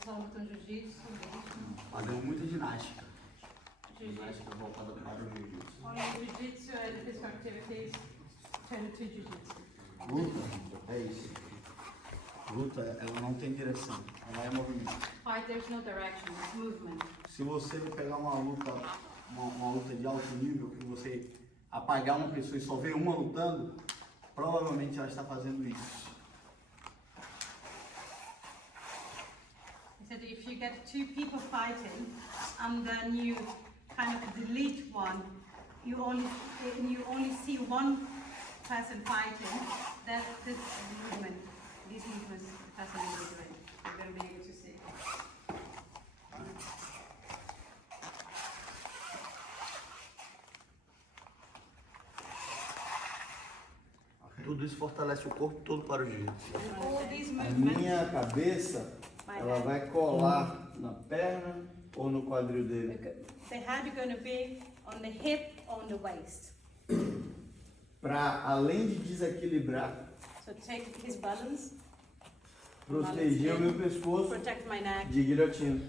Você luta jiu-jitsu? Fazemos muita ginástica. Ginástica voltada para o jiu-jitsu. Only jiu-jitsu and physical activities turn to jiu-jitsu. Luta é isso. Luta, ela não tem direção, ela é movimento. Fight, there's no direction, it's movement. Se você pegar uma luta de alto nível, que você apagar uma pessoa e só ver uma lutando, provavelmente ela está fazendo isso. He said if you get two people fighting and then you kind of delete one, you only see one person fighting, that this movement, these movements the person will be doing. You're going to be able to see. Tudo isso fortalece o corpo todo para o jiu-jitsu. All these A movements, minha cabeça, ela vai colar na perna ou no quadril dele. the head is going to be on the hip or on the waist. Para, além de desequilibrar, So take his balance, proteger o meu pescoço protect my neck de guilhotina.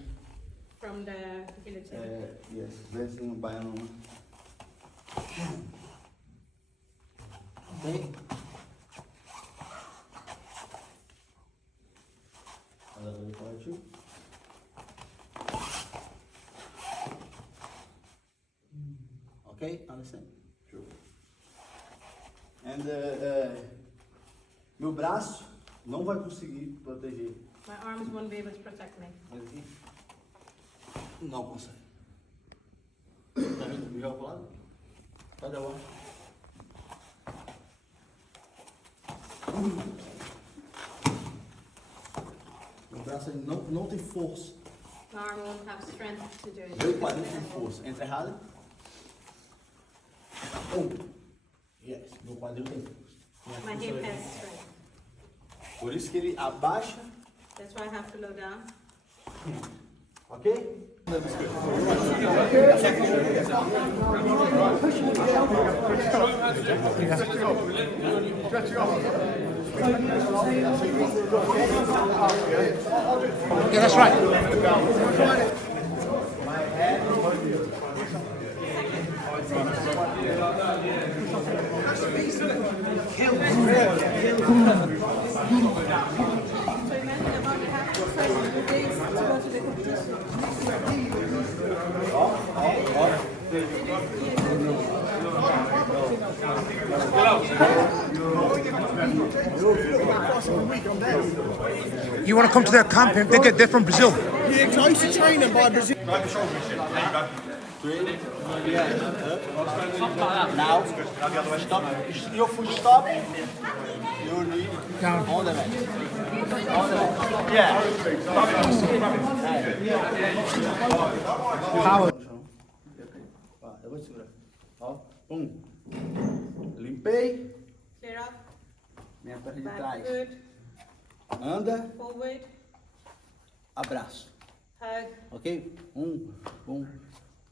from the guillotine. Yes, vence no baiano. Ok? Okay, understand? Sure. And meu braço não vai conseguir proteger. My arms won't be able to protect me. Mas aqui não consegue. Tá vendo? Me joga pro lado? Cadê o ar? Meu braço não tem força. My arm won't have strength to do it. Meu quadril tem força. Entra errado. Yes, meu quadril tem força. My hip has strength. Por isso que ele abaixa. That's why I have to low down. Ok? Yeah, that's right. So imagine about having to train the days to go to the competition. You want to come to their camp? They're from Brazil. Yeah, I used to train them by Brazil. Now, stop. Your foot stop. Your knee Down. on the mat. On the mat. Yeah. Power. Eu vou te segurar. Ó, limpei. Clear up, Minha perna de back trás. foot, Anda, forward, abraço. hug. Ok?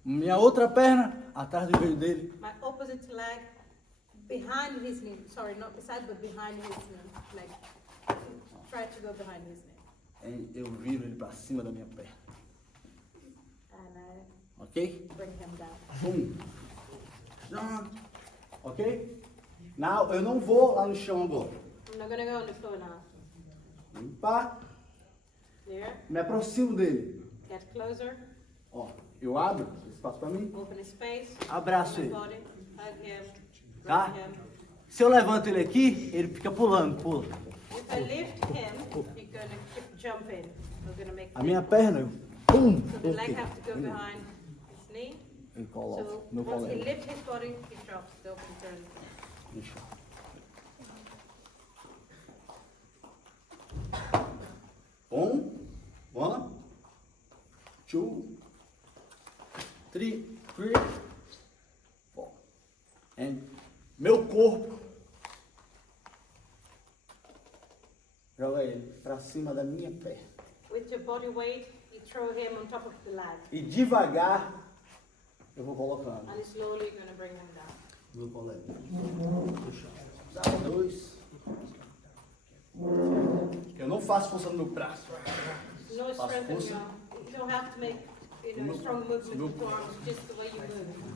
Minha outra perna atrás do joelho dele. My opposite leg behind his knee. Sorry, not beside, but behind his knee. Leg. Try to go behind his knee. Eu viro ele pra cima da minha perna. And Ok? bring him down. Ok? Now, eu não vou lá no chão agora. I'm not going to go on the floor now. Limpar. Clear. Me aproximo dele. Get closer. Ó, eu abro espaço pra mim. Open his space. Abraço My ele. body. Hug him. Tá? Bring him. Se eu levanto ele aqui, ele fica pula. If I lift him, he's going to keep jumping. We're going to make A minha perna, pum! So the leg have to go behind his knee. Ele coloca. So Meu once he colega. lifts his body, he drops the open turn. Deixa. One, two, three, four. And meu corpo joga ele pra cima da minha perna. With your body weight, you throw him on top of the leg. E devagar eu vou colocando. And slowly you're going to bring him down. Meu colega. Puxa. Dá dois. Eu não faço força no meu braço. No Faço strength in força. your, you don't have to make, strong movement with your arms, just the way you move.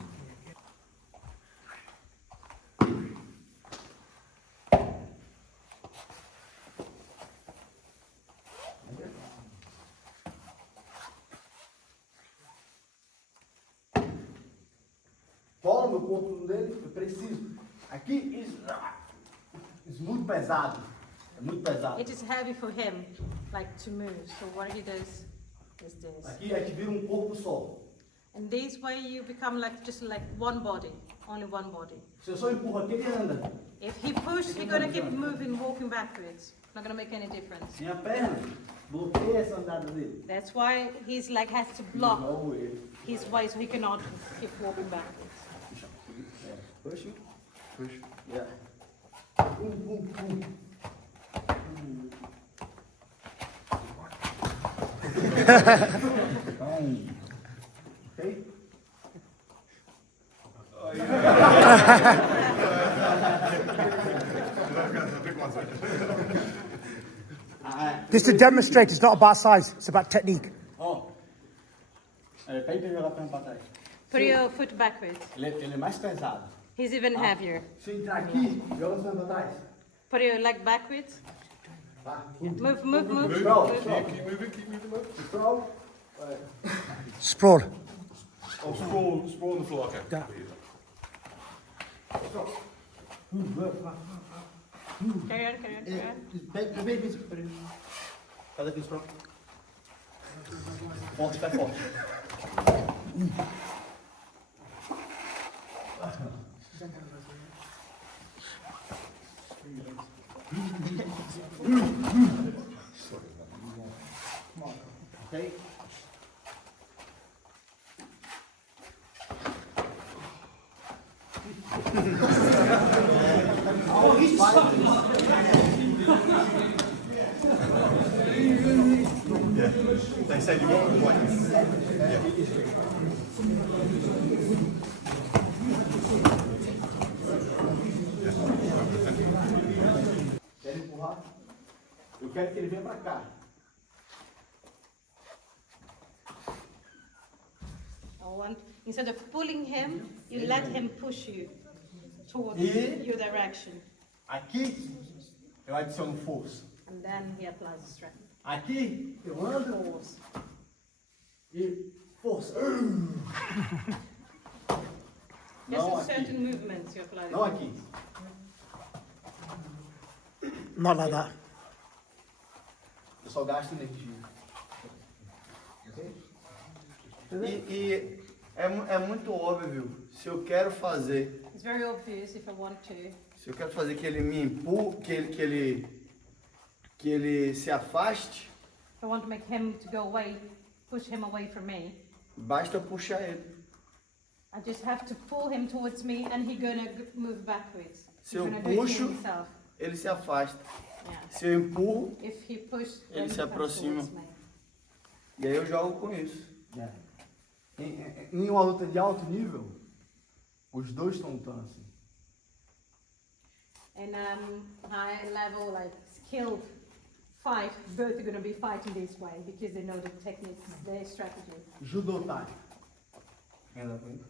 Cola meu corpo dele, eu preciso. Aqui, isso muito pesado. É muito pesado. It is heavy for him, like to move. So what he does is this. Aqui a gente vira um corpo só. And this way you become like just like one body, only one body. Se eu só empurro aqui, ele anda. If he pushes, he's gonna keep moving, walking backwards. Not gonna make any difference. Minha perna bloqueia essa andada dele. That's why he's like has to block Igual ele. his way so he cannot keep walking backwards. Push. Push. Yeah. Boom. Ok? Just to demonstrate, it's not about size, it's about technique. Ó. Pede pra jogar a perna pra trás. Put your foot backwards. Ele é mais pesado. He's even heavier. Se eu entrar aqui, joga a perna pra trás. Put your leg backwards. Tá. Move. Sprawl. Keep moving, move. Sprawl. Sprawl. Oh, sprawl on the floor, okay. Yeah. Carry on. Peraí. Faz aqui o sprawl. Forte, pé forte. Ok? They said you want points. Quer empurrar? Eu quero que ele venha pra cá. Instead of pulling him, you let him push you towards E- your direction. Aqui, eu adiciono força. And then he applies strength. Aqui, eu ando Force. e força. Just Não in aqui. certain movements you apply. Não aqui. Not like that. Eu só gasto energia. E é muito óbvio, se eu quero fazer, It's very obvious if I want to. se eu quero fazer que ele me empurre, que ele se afaste, If I want to make him to go away, push him away from me, basta eu puxar ele. I just have to pull him towards me and he's gonna move backwards. Se He's eu gonna do it puxo, himself. ele se afasta. Yeah. Se eu empurro, If he pushes, Ele then se he comes aproxima. towards me. e aí eu jogo com isso. Em uma luta de alto nível, os dois estão lutando assim. In high level, like skilled fight, both are gonna be fighting this way because they know the techniques, their strategy. Judô tático. Anda comigo.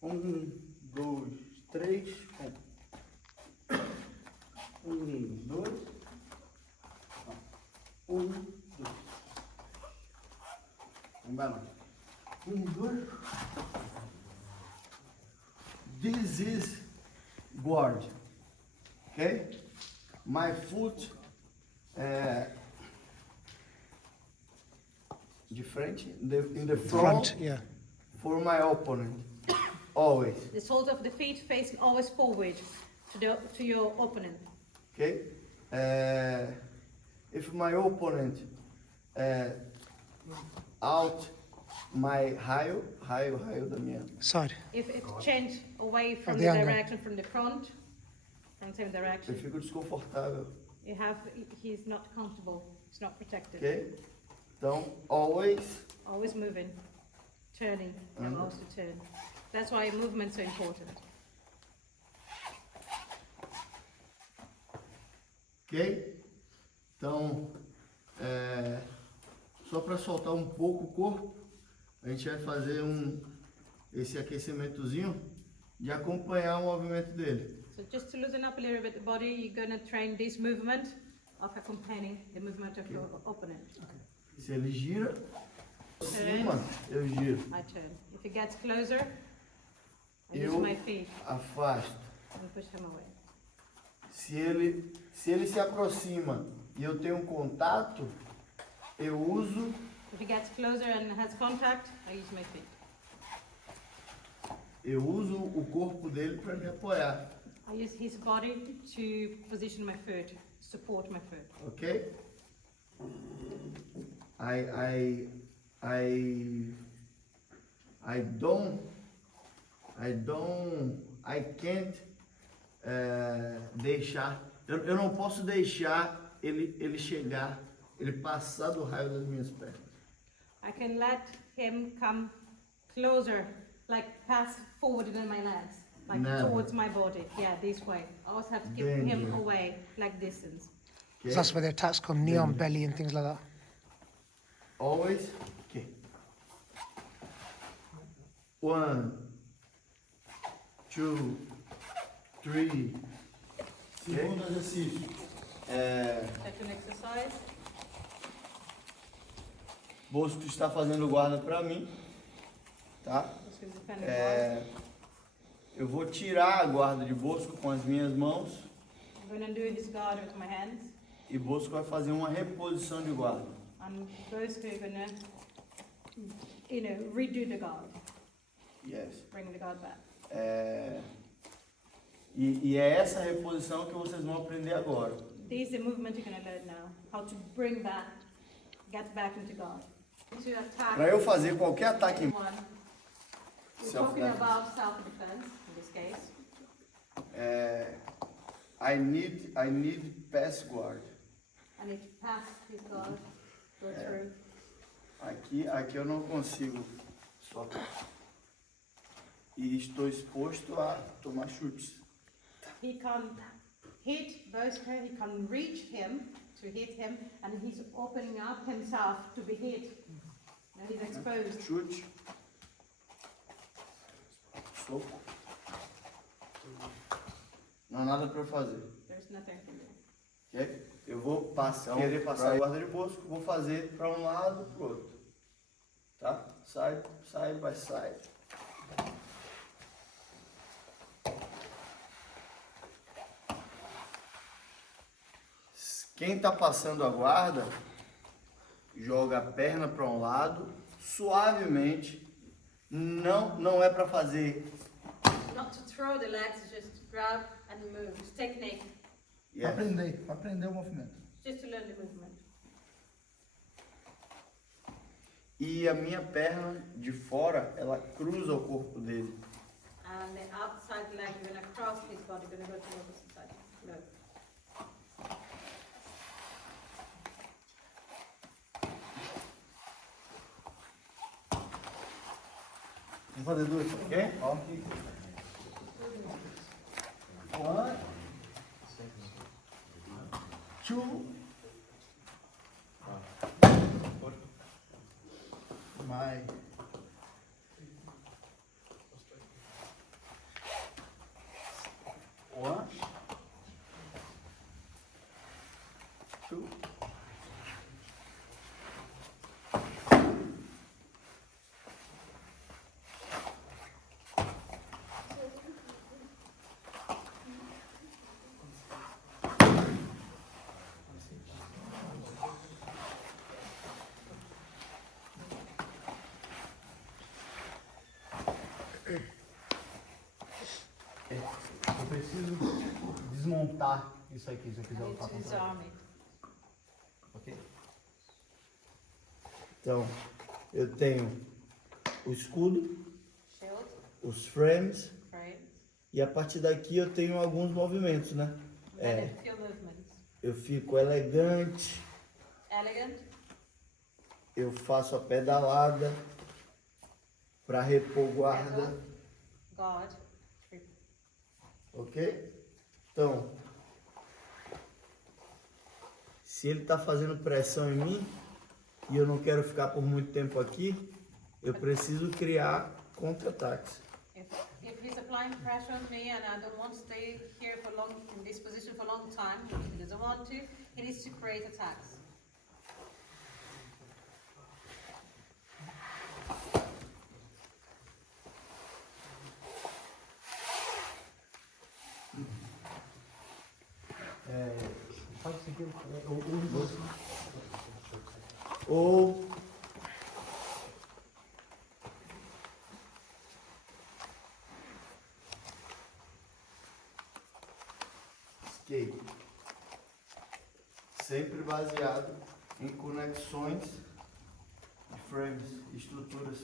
1, 2, 3, 1, 2. 1, 2. Vamos lá. 1, 2. This is guard. Okay? My foot de frente, in the front, Yeah. for my opponent. Always. The soles of the feet facing always forward to your opponent. Okay? If my opponent out my raio da minha. Side. If it change away from the the angle. direction from the front, from the same Eu direction, fico desconfortável. he's not comfortable, he's not protected. Ok? Então, always. Always moving, turning, and Mhm. also turn. That's why movement's so important. Ok? Então, só para soltar um pouco o corpo, a gente vai fazer esse aquecimentozinho de acompanhar o movimento dele. So just to loosen up a little bit the body, you're going to train this movement of accompanying the movement of your opponent. Se ele gira, cima, eu giro. I turn. If he gets closer, I use Eu my feet afasto. and push him away. Se ele se aproxima e eu tenho um contato, eu uso If he gets closer and has contact, I use my feet. o corpo dele para me apoiar, I use his body to position my foot, support my foot. ok? I can't deixar, eu não posso deixar ele chegar, ele passar do raio das minhas pernas. I can let him come closer, like pass forward in my legs, like Never. towards my body. Yeah, this way. I always have to keep Danger. him away, like distance. Okay? So that's where the attacks come, knee on belly and things like that. Always. Okay. 1, 2, 3. Segundo exercício. Second exercise. Brosco está fazendo guarda para mim, tá? This is defending guard. Eu vou tirar a guarda de Brosco com as minhas mãos I'm going to do his guard with my hands, e Brosco vai fazer uma reposição de guarda. and both are going to, redo the guard, Yes. bring the guard back. E é essa reposição que vocês vão aprender agora. This is the movement you're going to learn now, how to bring back, get back into guard. To attack Para eu fazer qualquer ataque anyone. We're talking Self-defense. about self-defense in this case. I need pass guard. I need to pass his guard, go through. Aqui eu não consigo só. E estou exposto a tomar chutes. He can hit Brosco, he can reach him to hit him, and he's opening up himself to be hit. Now he's exposed. Chute. Soco. Não há nada para fazer. There's nothing to do. Ok? Eu vou querer passar a guarda de Brosco, vou fazer para um lado para o outro. Tá? Side by side. Quem está passando a guarda, joga a perna para um lado, suavemente. Não é para fazer. Not to throw the legs, just grab and move. It's technique, Yes. Aprender o movimento. just to learn the movement. E a minha perna de fora, ela cruza o corpo dele. And the outside leg, you're going to cross his body, you're going to go to the opposite side. Look. Vamos fazer duas, ok? Ok. 1, 2. My. 1, 2. Eu preciso desmontar isso aqui, se eu I quiser need lutar to contra disarm it. Ok? Então, eu tenho o escudo, Shield, os frames, frame, e a partir daqui eu tenho alguns movimentos, né? then a few movements. Eu fico elegante, Elegant, eu faço a pedalada para repor guarda, pedal, guard, ok? Então, Se ele está fazendo pressão em mim e eu não quero ficar por muito tempo aqui, eu preciso criar contra-ataques. If he's applying pressure on me and I don't want to stay here for long in this position for a long time, he doesn't want to, he needs to create attacks. Ou skate, sempre baseado em conexões de frames, estruturas.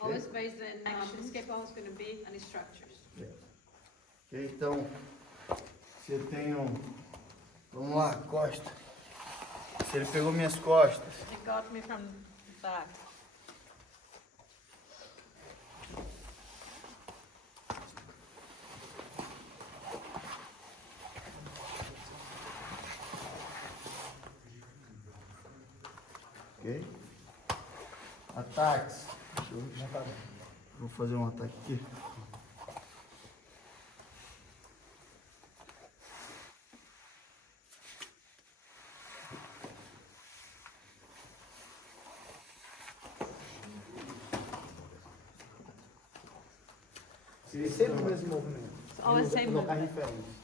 Always based on escape always going to be on structures. Ok, então, se eu tenho, vamos lá, costa. Se ele pegou minhas costas, He got me from the back. ok? Ataques. Vou fazer um ataque aqui. Sempre o mesmo movimento. Always same Colocar movement. referência.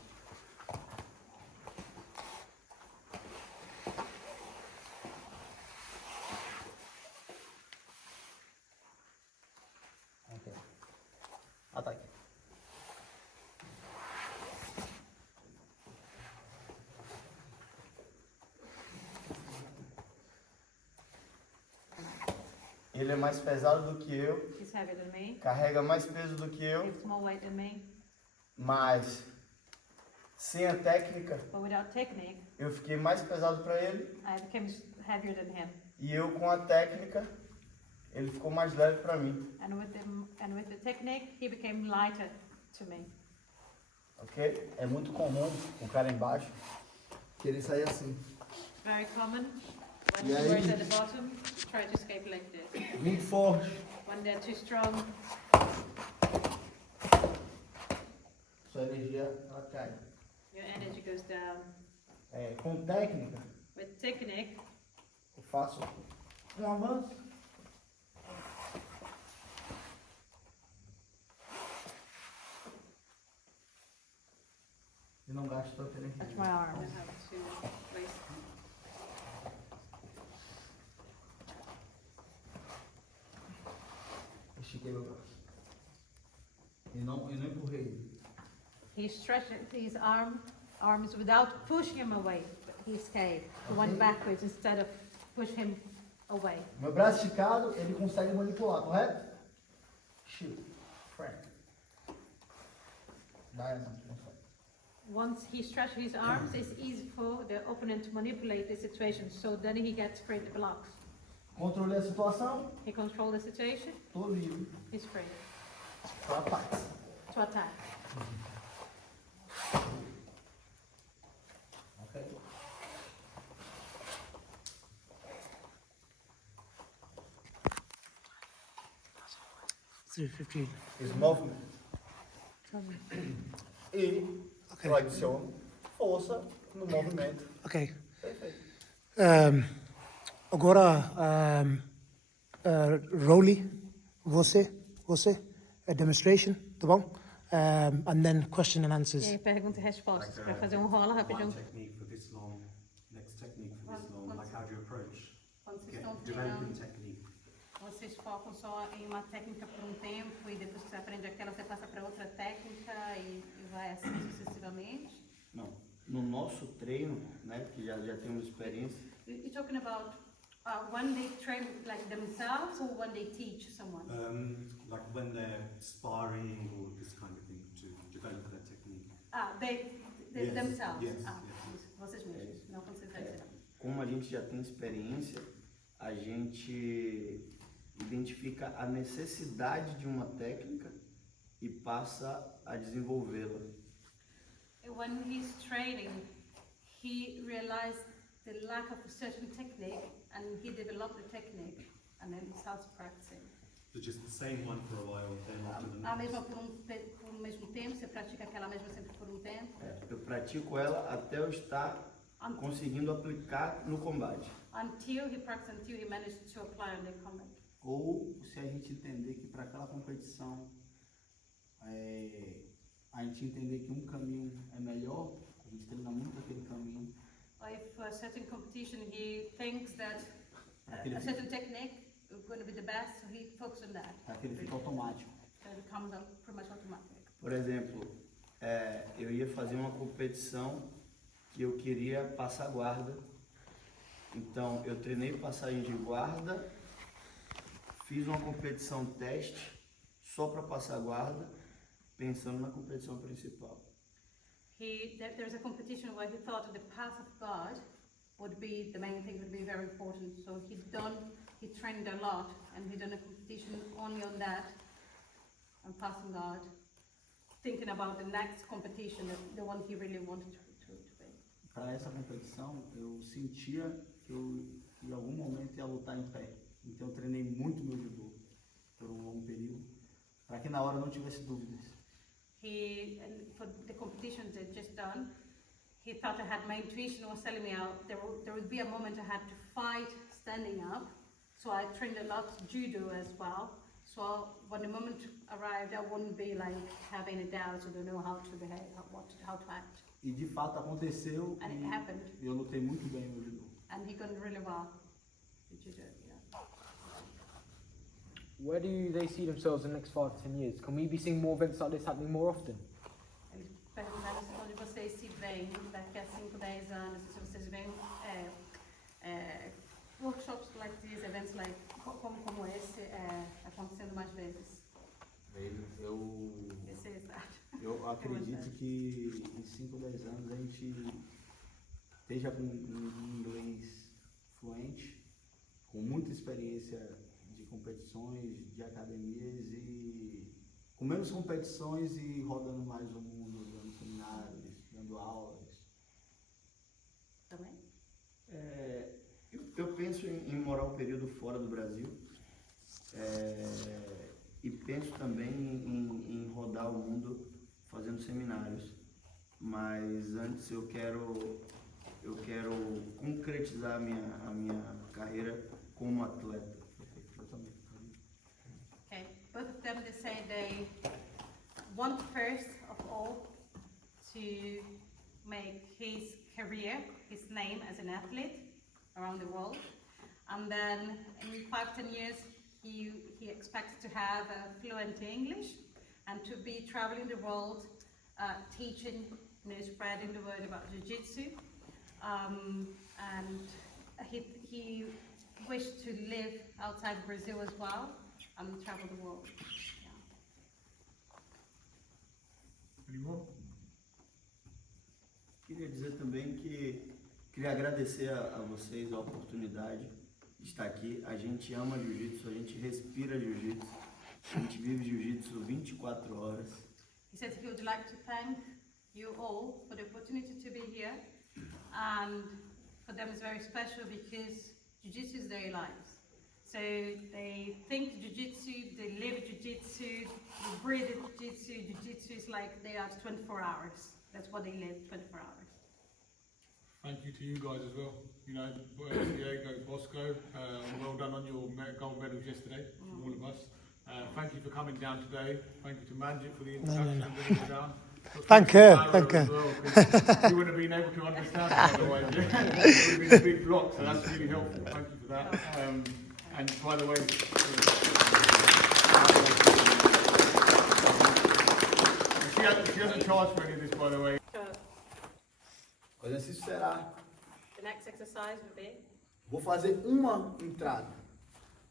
Ok. Ataque. Ele é mais pesado do que eu, He's heavier than me. carrega mais peso do que eu, Lifts more weight than me. mas sem a técnica, But without technique, eu fiquei mais pesado para ele, I became heavier than him. e eu com a técnica, ele ficou mais leve para mim, And with the technique, he became lighter to me. ok? É muito comum o cara embaixo querer sair assim. Very common. When Yeah, the words he- at the bottom, try to escape like this. Muito forte, When they're too strong, Sua energia ela cai. your energy goes down. Com técnica, With technique, eu faço um avanço. E não gasto tanta touch energia. my arm. I have to waste. Estiquei meu braço. E não empurrei. He stretched his arms without pushing him away. But he escaped. He went backwards instead of push him away. Meu braço esticado, ele consegue manipular, correto? Shoot. Frank. Vai, não consegue. Once he stretches his arms, it's easy for the opponent to manipulate the situation. So then he gets free the blocks. Controlei a situação, He controls the situation. tô livre He's free para ataque. to attack. Ok? $3.15. esse movimento. E Ok. eu adiciono força no movimento. Ok. Perfeito. Agora, Rolly, você, a demonstration, tá bom? And then question and E answers. aí, pergunta e resposta. Para fazer um rola rapidão. One technique for this long, next technique for this long, like how do you approach? Quando vocês Get, estão developing treinando, technique. vocês focam só em uma técnica por um tempo e depois que você aprende aquela, você passa para outra técnica e vai assim sucessivamente. Não. No nosso treino, né, que já temos experiência, You're talking about when they train like themselves or when they teach someone? Like when they're sparring or this kind of thing to develop their technique. They Yes, themselves. yes, Isso, vocês mesmos, não quando vocês ensinam. como a gente já tem experiência, a gente identifica a necessidade de uma técnica e passa a desenvolvê-la. When he's training, he realized the lack of a certain technique, and he developed the technique, and then he starts practicing. So just the same one for a while, then after the A next. mesma por um mesmo tempo, você pratica aquela mesma sempre por um tempo. Eu pratico ela até eu estar conseguindo aplicar no combate. Until he practiced, until he managed to apply on the combat. Ou se a gente entender que para aquela competição, a gente entender que um caminho é melhor, a gente treina muito aquele caminho. Or if for a certain competition he thinks that a certain technique is going to be the best, so he focuses on that. Para que ele fique automático. So it comes out pretty much automatic. Por exemplo, eu ia fazer uma competição que eu queria passar guarda. Então, eu treinei passagem de guarda, fiz uma competição teste só para passar guarda, pensando na competição principal. There's a competition where he thought the pass of guard would be the main thing, would be very important. So he trained a lot, and he done a competition only on that, on passing guard, thinking about the next competition, the one he really wanted to be. Para essa competição, eu sentia que eu em algum momento ia lutar em pé. Então eu treinei muito meu judô por um longo período, para que na hora não tivesse dúvidas. And for the competition they'd just done, he thought my intuition was telling me there would be a moment I had to fight standing up. So I trained a lot judo as well. So when the moment arrived, I wouldn't be like having any doubts or don't know how to behave, how to act. E de fato aconteceu. And it happened. E eu lutei muito bem no judô. And he got really well with judo. Yeah. Where do they see themselves in the next 5 to 10 years? Can we be seeing more events like this happening more often? Eles perguntaram onde vocês se veem daqui a 5, 10 anos, se vocês veem workshops like these, events like como esse acontecendo mais vezes. Eu acredito que em 5, 10 anos a gente esteja com um inglês fluente, com muita experiência de competições, de academias e com menos competições e rodando mais o mundo, dando seminários, dando aulas. Também? Eu penso em morar um período fora do Brasil e penso também em rodar o mundo fazendo seminários, mas antes eu quero concretizar a minha carreira como atleta. Okay, both of them, they say they want first of all to make his career, his name as an athlete around the world, and then in 5-10 years he expects to have fluent English and to be traveling the world, teaching, spreading the word about Jiu-jitsu, and he wished to live outside Brazil as well and travel the world. Yeah. Any more? Queria dizer também que queria agradecer a vocês a oportunidade de estar aqui. A gente ama jiu-jitsu, a gente respira jiu-jitsu, a gente vive jiu-jitsu 24 horas. He said he would like to thank you all for the opportunity to be here, and for them it's very special because jiu-jitsu is their lives. So they think jiu-jitsu, they live jiu-jitsu, they breathe jiu-jitsu. Jiu-jitsu is like they are 24 hours. That's what they live, 24 hours. Thank you to you guys as well. You know, Diego, Brosco, well done on your gold medals yesterday, from all of us. Thank you for coming down today. Thank you to Manjit for the introduction and bringing you down. Thank her, thank her. Well, you wouldn't have been able to understand it otherwise. It would have been a big block, so that's really helpful. Thank you for that. And by the way, she hasn't charged for any of this, by the way. O exercício será, The next exercise would be vou fazer uma entrada,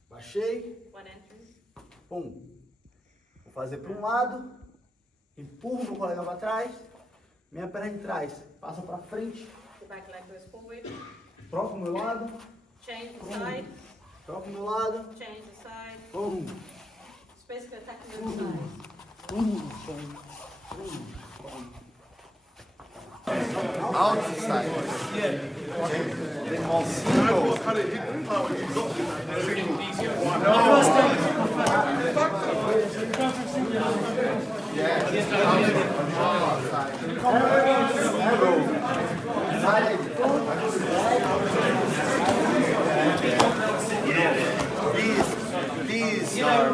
baixei, one entrance, pum, vou fazer para um lado, empurro meu colega para trás, minha perna de trás passa para frente, the back leg goes forward, troco o meu lado, change the side, troco o meu lado, change the side. pum, It's basically attacking the other side. pum, pum, pum, pum. outside. The more single. These are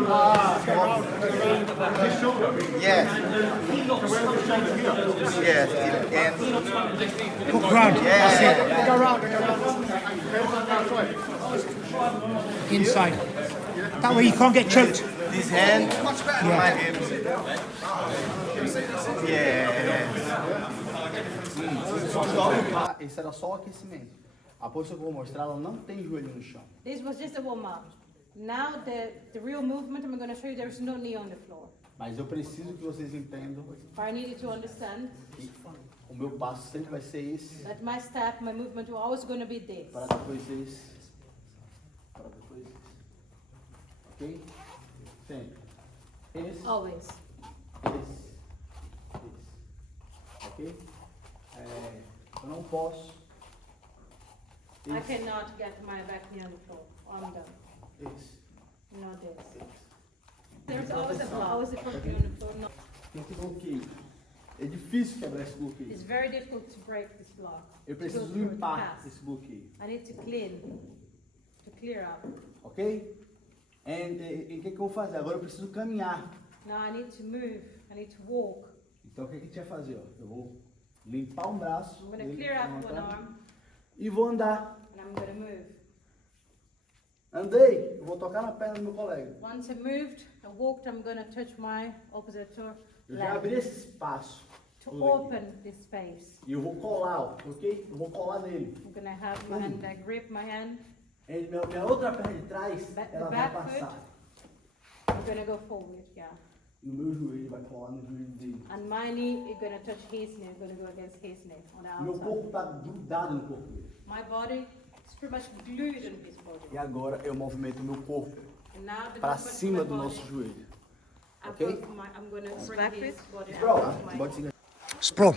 yes. Yes, and Hook round. yeah. Go round. Inside. That way you can't get choked. This hand, my hips. Yeah. Esse era só o aquecimento. A posição que eu vou mostrar, ela não tem joelho no chão. This was just a warm-up. Now the real movement I'm going to show you, there's no knee on the floor. Mas eu preciso que vocês entendam But I need you to understand que o meu passo sempre vai ser esse, that my step, my movement are always going to be this. para depois esse, para depois esse. Ok? Sempre. Esse, Always. esse. Ok? Eu não posso. I cannot get my back knee on the floor. I'm done. Esse. Not this. There's always a block. Always a front knee on the floor. No. Tem esse bloqueio. É difícil quebrar esse bloqueio. It's very difficult to break this block. Eu to preciso go through, to limpar pass. esse bloqueio. I need to clear up. Ok? E o que eu vou fazer? Agora eu preciso caminhar. Now I need to move. I need to walk. Então o que a gente vai fazer? Ó? Eu vou limpar um braço. I'm going to dele, clear up one levantar, arm e vou andar. and I'm going to move. Andei, eu vou tocar na perna do meu colega. Once I moved, I walked, I'm going to touch my opposite Eu já abri leg esse espaço. to todo aqui. open this space. E eu vou colar, ó, ok? Eu vou colar nele. I'm going to have my hand, I grip my hand. E minha outra perna de trás, The ela vai back passar. I'm going to go forward, yeah. E o meu joelho vai colar no joelho dele. And my knee is going to touch his knee. I'm going to go against his knee on the O meu outside. corpo está grudado no corpo dele. My body is pretty much glued on his body. E agora eu movimento o meu corpo And now the para movement of cima my do body, nosso joelho. I ok? go for I'm going to bring his body Bro, out of my... pode seguir. Sprawl.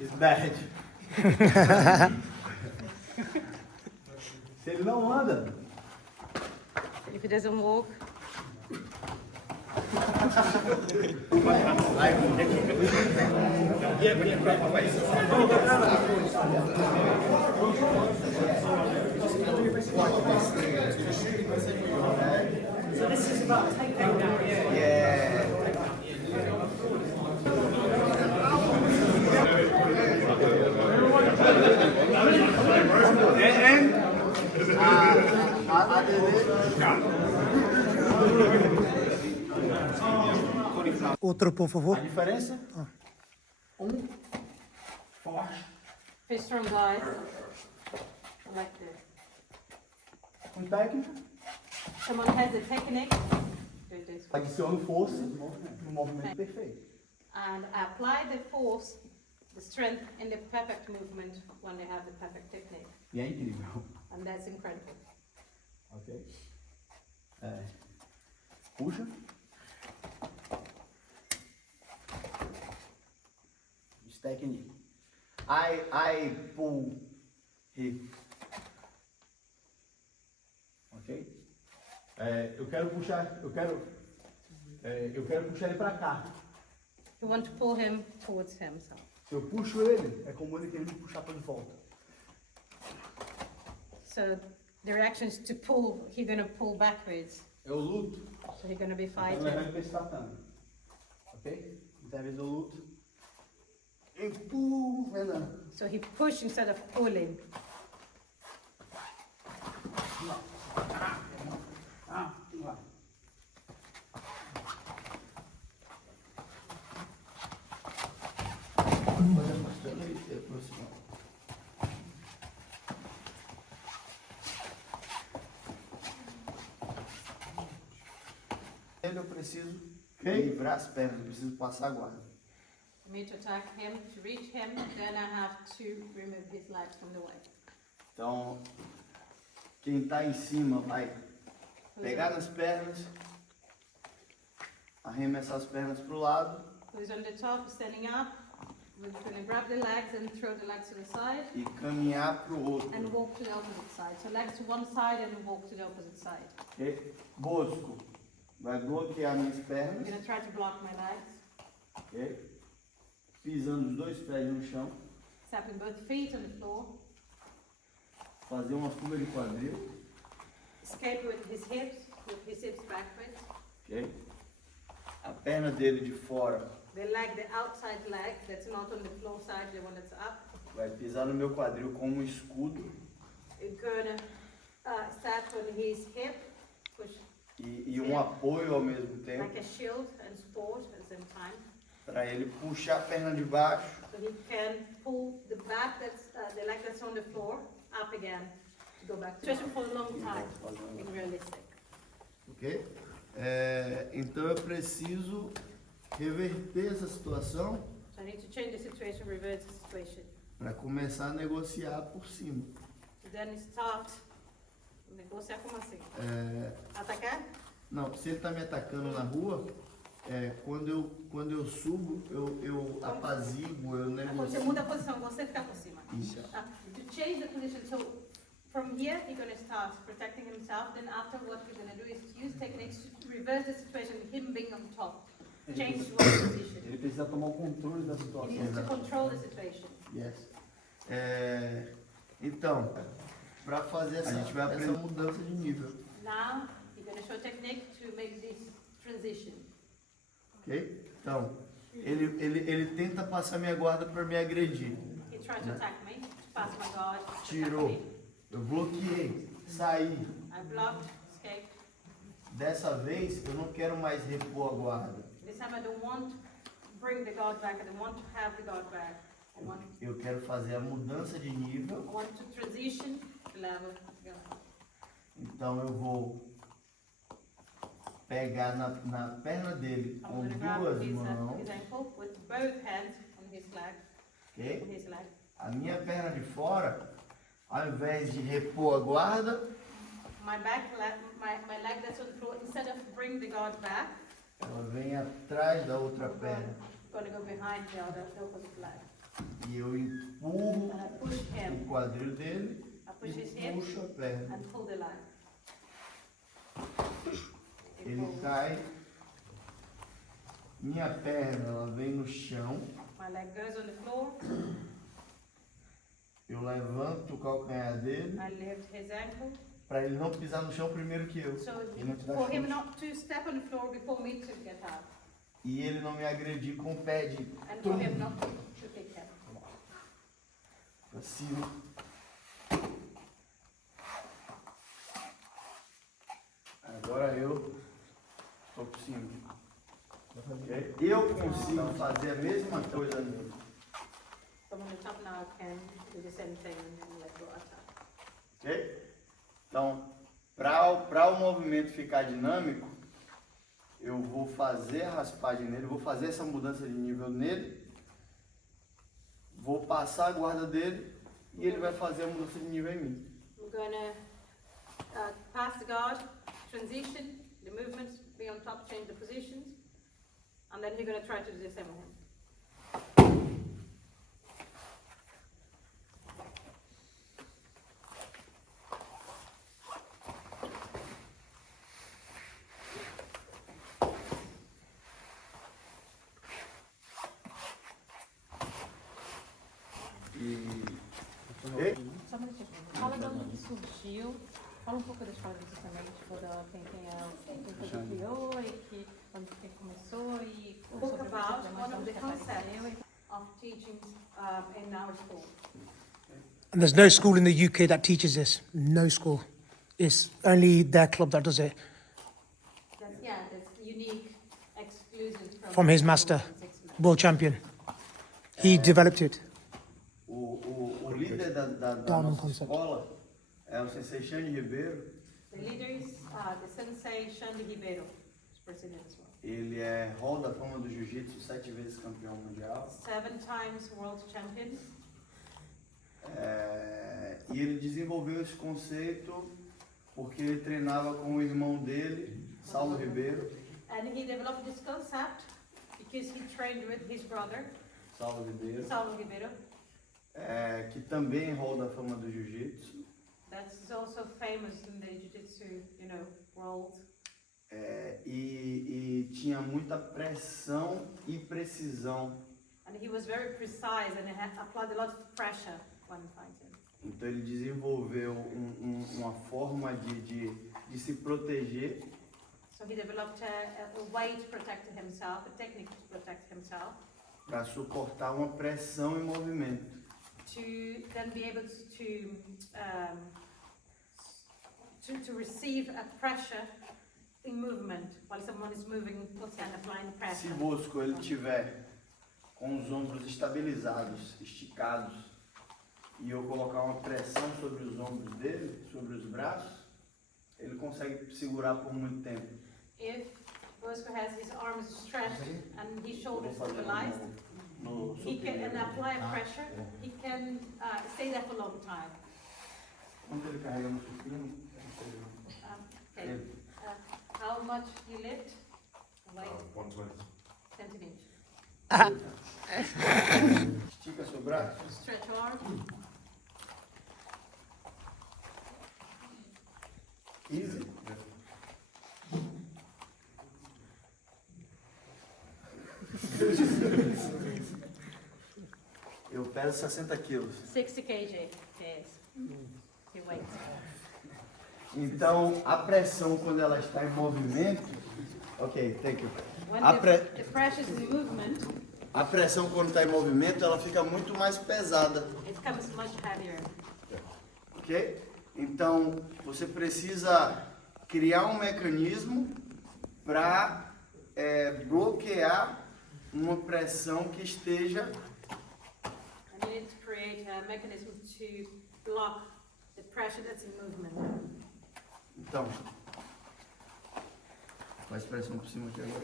It's bad. Se ele não anda, If he doesn't walk, so this is about takedown now. Outro, por favor. a diferença? Forte, Very strong guy, like this. técnica, Someone has a technique, do this, adiciona força no movimento perfeito. and apply the force, the strength in the perfect movement when they have the perfect technique, E é incrível. and that's incredible. Ok? Puxa. Technique. I pull he. Ok? Eu quero puxar ele para cá. You want to pull him towards himself. Se eu puxo ele, é como ele querer me puxar para de volta. So the reaction is to pull, he's going to pull backwards. Eu luto. So he's going to be Eu quero levar fighting. ele para esse tatame. Ok? Então, às vezes eu luto. Empurro, Renan. So he push instead of pulling. Vai. Eu preciso livrar as pernas, eu preciso passar a guarda. For me to attack him, to reach him, then I have to remove his legs from the way. Então, quem está em cima vai pegar nas pernas, arremessar as pernas para o lado Who's on the top, standing up. We're going to grab the legs and throw the legs to the side e caminhar para o outro. and walk to the opposite side. So legs to one side and walk to the opposite side. Ok? Brosco vai bloquear minhas I'm pernas, going to try to block my legs. ok? Pisando os dois pés no chão, Stepping both feet on the floor. fazer uma fuga de quadril, Escape with his hips backwards. ok? A perna dele de fora The leg, the outside leg that's not on the floor side, the one that's up. vai pisar no meu quadril como um escudo You're gonna step on his hip, push e um apoio ao mesmo tempo, like a shield and support at the same time. para ele puxar a perna de baixo So he can pull the back that's the leg that's on the floor up again to go back to stretch for a long time, being realistic. ok? Então eu preciso reverter essa situação So I need to change the situation, reverse the situation. para começar a negociar por cima. So then start negociar como assim? É, Atacar? não, se ele está me atacando na rua, quando eu subo, eu apaziguo, eu Quando você negocio. muda a posição, você fica por cima. Isso. To change the position, so from here he's going to start protecting himself. Then after, what we're going to do is use techniques to reverse the situation, him being on top. Change one position. Ele precisa tomar o controle da He situação. needs to control the situation. Yes. Então, para fazer essa mudança de nível, Now you're going to show technique to make this transition. ok? Então, ele tenta passar minha guarda para me agredir. He tried to attack me, to pass my guard. to attack Tirou. me. Eu bloqueei, saí. I blocked, escaped. Dessa vez, eu não quero mais repor a guarda. This time I don't want to bring the guard back. I don't want to have the guard back. Eu quero fazer a mudança de nível. I want to transition to level. Então eu vou pegar na perna dele I'm com going to grab duas his mãos, ankle with both hands on his leg. On ok? his leg. A minha perna de fora, ao invés de repor a guarda, My back leg, my leg that's on the floor, instead of bring the guard back, ela vem atrás da outra perna. I'm going to go behind the opposite leg. E eu empurro And I push o him. quadril dele I push his e hip puxo a perna. and pull the leg. Ele cai, minha perna ela vem no chão, My leg goes on the floor. eu levanto o calcanhar dele I lift his ankle. para ele não pisar no chão primeiro que eu. So E não te dar for him chute. not to step on the floor before me to get up. E ele não me agredir com o pé de And for him not to kick him. pra cima. Agora eu estou por cima. Ok? Eu consigo fazer a mesma coisa nele. So on the top now I can do the same thing and let go attack. Ok? Então, para o movimento ficar dinâmico, eu vou fazer a raspagem nele, vou fazer essa mudança de nível nele, vou passar a guarda dele e ele vai fazer a mudança de nível em mim. We're gonna pass the guard, transition, the movements, be on top, change the positions, and then you're gonna try to do the same with him. Só um minutinho. Fala de onde surgiu, fala um pouco da história disso também, tipo, quem criou e quando começou e Book about one of the concepts of teaching in our school. And there's no school in the UK that teaches this. No school. It's only their club that does it. That's unique, exclusive From his master, world champion. He developed it. O líder da Diamond nossa concept. escola é o sensei Ribiero. The leaders are the sensei Xande Ribeiro, who's president as well. Ele é hall da fama do jiu-jitsu, 7 vezes campeão mundial. 7 times world champion. E ele desenvolveu esse conceito porque ele treinava com o irmão dele, Saulo Ribeiro, And he developed this concept because he trained with his brother, Saulo Ribeiro, Ribiero, que também roda a fama do jiu-jitsu. that's also famous in the jiu-jitsu, world. E tinha muita pressão e precisão. And he was very precise and he had applied a lot of pressure when fighting. Então ele desenvolveu uma forma de se proteger So he developed a way to protect himself, a technique to protect himself, para suportar uma pressão em movimento. to then be able to receive a pressure in movement while someone is moving and applying Se pressure. Brosco ele tiver com os ombros estabilizados, esticados, e eu colocar uma pressão sobre os ombros dele, sobre os braços, ele consegue segurar por muito tempo. If Brosco has his arms stretched and his Eu vou shoulders fazer stabilized, no he can and supino. apply pressure. He can stay there for a long time. Quando ele carrega no supino, Okay. How much you lift? Weight? 120. Centimeters. estica seu braço. Stretch arm. Easy. Eu peso 60 quilos. 60 kg. Yes. Your weight. Então, a pressão quando ela está em movimento... Ok, thank you. When A, the pressure is in movement, a pressão quando está em movimento, ela fica muito mais pesada. it becomes much heavier. Ok? Então, você precisa criar um mecanismo para bloquear uma pressão que esteja And you need to create a mechanism to block the pressure that's in movement. Então, faz pressão por cima aqui agora.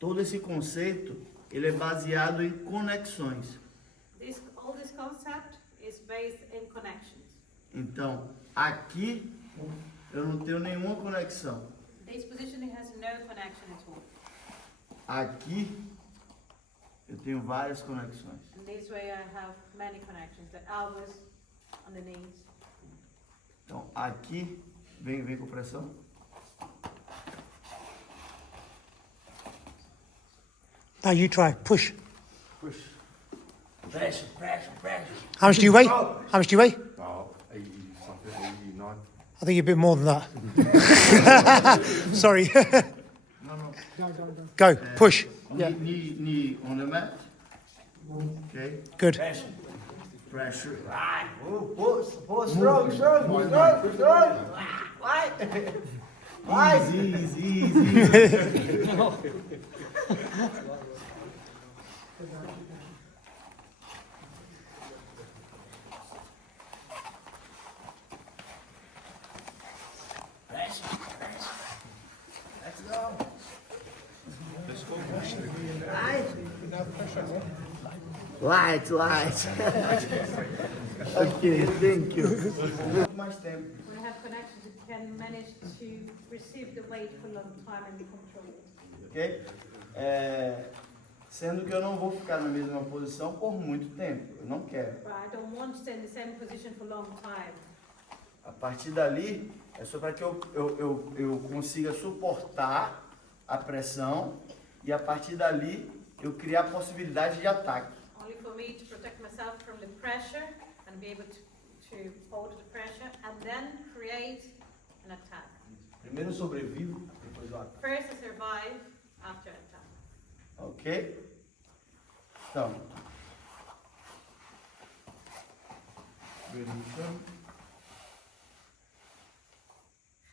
Todo esse conceito, ele é baseado em conexões. All this concept is based in connections. Então, aqui eu não tenho nenhuma conexão. This positioning has no connection at all. Aqui eu tenho várias conexões. And this way I have many connections. The elbows on the knees. Então, aqui, vem com pressão. Now you try. Push. Push. Pressure, pressure, pressure. How much do you weigh? How much do you weigh? About 80 something, 89. I think you're a bit more than that. Sorry. No, no. Go. Push. Yeah. Knee on the mat. Okay. Good. Pressure. Pressure. Right. Oh, strong. Right. Easy. Let's go. Light. Okay, thank you. Mais tempo. When you have connections, you can manage to receive the weight for a long time and control it. Ok? Sendo que eu não vou ficar na mesma posição por muito tempo. Eu não quero. But I don't want to stay in the same position for a long time. A partir dali, é só para que eu consiga suportar a pressão e a partir dali eu criar a possibilidade de ataque. Only for me to protect myself from the pressure and be able to hold the pressure and then create an attack. Primeiro eu sobrevivo, depois eu ataco. First I survive, after attack. Ok? Então.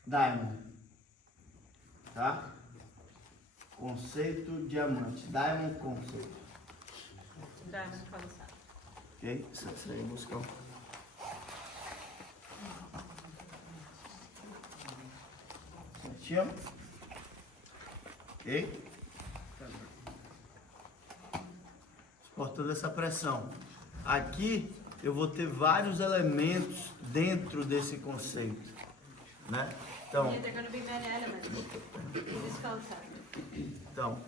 Diamond. Tá? Conceito diamante. Diamond conceito. Diamond concept. Ok? Isso aí, buscar. Certinho? Ok? Suportando essa pressão. Aqui eu vou ter vários elementos dentro desse conceito, né? Então, And there are going to be many elements in this concept. então,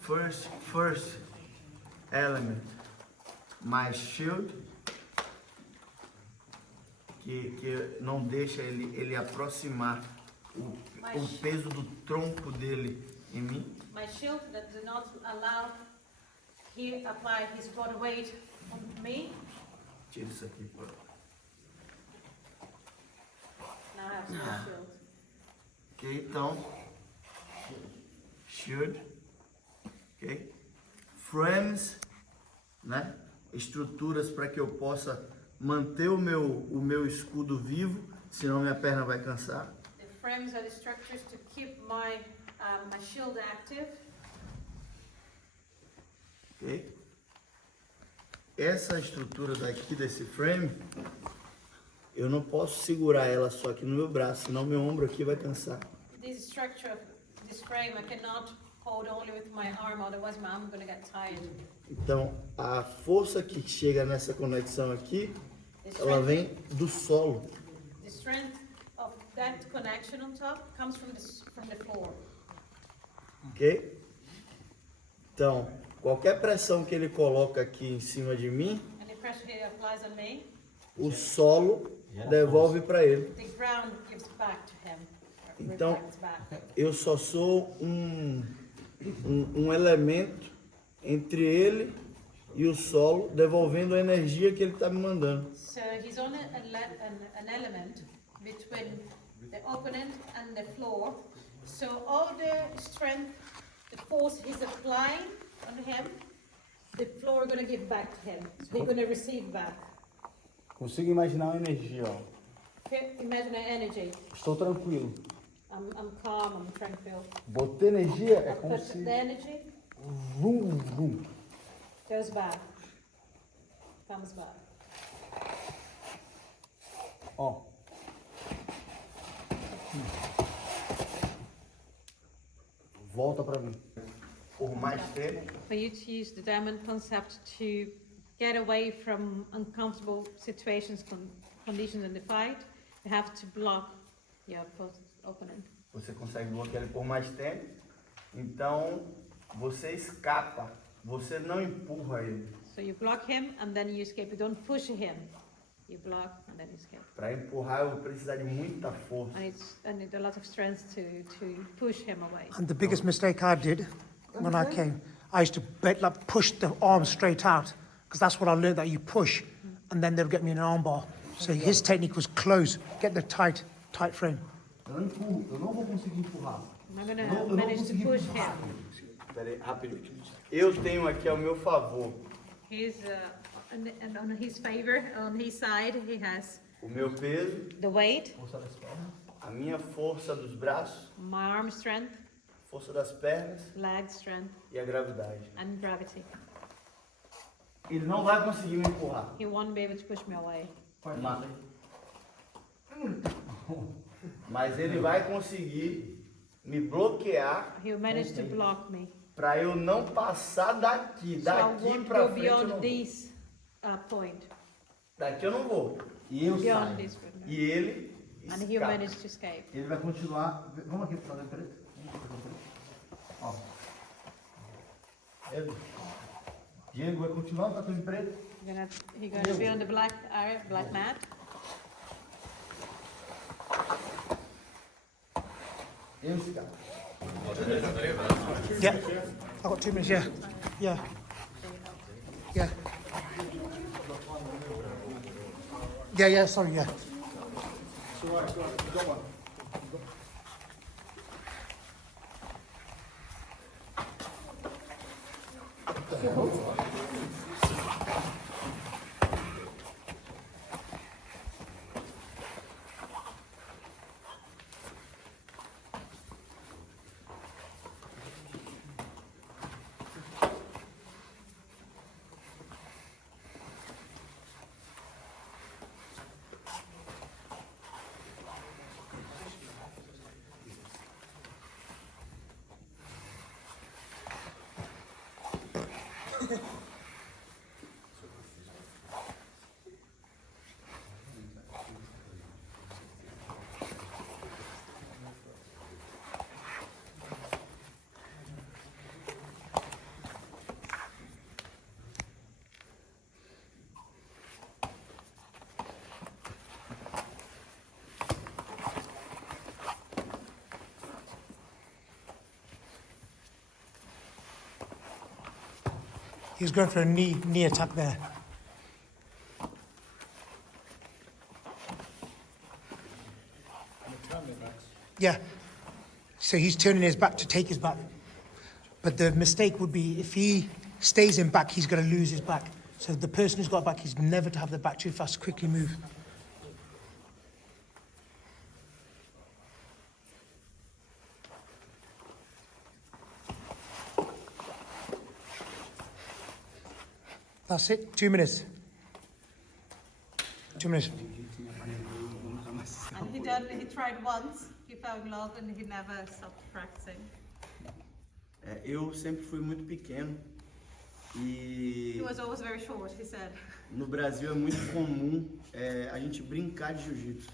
first element, my shield, que não deixa ele aproximar o peso do tronco dele em mim. My shield that do not allow he apply his body weight on me. Tira isso aqui, pô. Now I have small shield. Ok, então, shield, ok, frames, né, estruturas para que eu possa manter o meu escudo vivo, senão minha perna vai cansar. The frames are the structures to keep my my shield active. Ok? Essa estrutura daqui desse frame, eu não posso segurar ela só aqui no meu braço, senão meu ombro aqui vai cansar. This structure of this frame I cannot hold only with my arm, otherwise my arm is going to get tired. Então, a força que chega nessa conexão aqui, ela vem do solo. The strength of that connection on top comes from the floor. Ok? Então, qualquer pressão que ele coloca aqui em cima de mim, Any pressure he applies on me, o solo devolve para ele. the ground gives back to him. Então, Reflects back. eu só sou um elemento entre ele e o solo, devolvendo a energia que ele está me mandando. So he's only an element between the opponent and the floor. So all the strength, the force he's applying on him, the floor is going to give back to him. So he's going to receive back. Consigo imaginar uma energia, ó. Imagine the energy. Estou tranquilo. I'm calm, I'm tranquil. Botei energia, é I como put se... the energy, Vum, vum. goes back, comes back. Ó. Volta pra mim. Por mais tempo, For you to use the diamond concept to get away from uncomfortable situations, conditions in the fight, you have to block your opponent. você consegue bloquear ele por mais tempo. Então, você escapa. Você não empurra ele. So you block him and then you escape. You don't push him. You block and then you escape. Para empurrar, eu vou precisar de muita força. I need a lot of strength to push him away. And the biggest mistake I did when I came, I used to push the arm straight out, because that's what I learned, that you push, and then they'll get me an arm bar. So his technique was close, get the tight frame. Eu não empurro, eu não vou conseguir empurrar. I'm going to manage to push him. Espera aí, rapidinho. Eu tenho aqui ao meu favor He's and on his favor, on his side, he has o meu peso, the weight, Força das pernas. a minha força dos braços, my arm strength, força das pernas leg strength, e a gravidade. and gravity. Ele não vai conseguir me empurrar. He won't be able to push me away. Mas ele vai conseguir me bloquear He'll manage to block me. para eu não passar daqui. So I Daqui won't para go frente eu não beyond vou. this point. Daqui eu não vou. E eu Beyond saio. this. E ele And he'll escapa. manage to escape. Ele vai continuar... Vamos aqui pro lado preto. Ó. Ele. Diego vai continuar com a em preto. He's gonna be on the black area, black mat. Esse cara. Yeah, I've got 2 minutes, yeah. Yeah. Yeah. Yeah, sorry, yeah. He was going for a knee attack there. Yeah. So he's turning his back to take his back. But the mistake would be if he stays in back, he's going to lose his back. So the person who's got back is never to have the back too fast, quickly move. That's it, 2 minutes. 2 minutes. And he tried once, he fell in love and he never stopped practicing. Eu sempre fui muito pequeno He e was always very short, he said. no Brasil é muito comum a gente brincar de jiu-jitsu.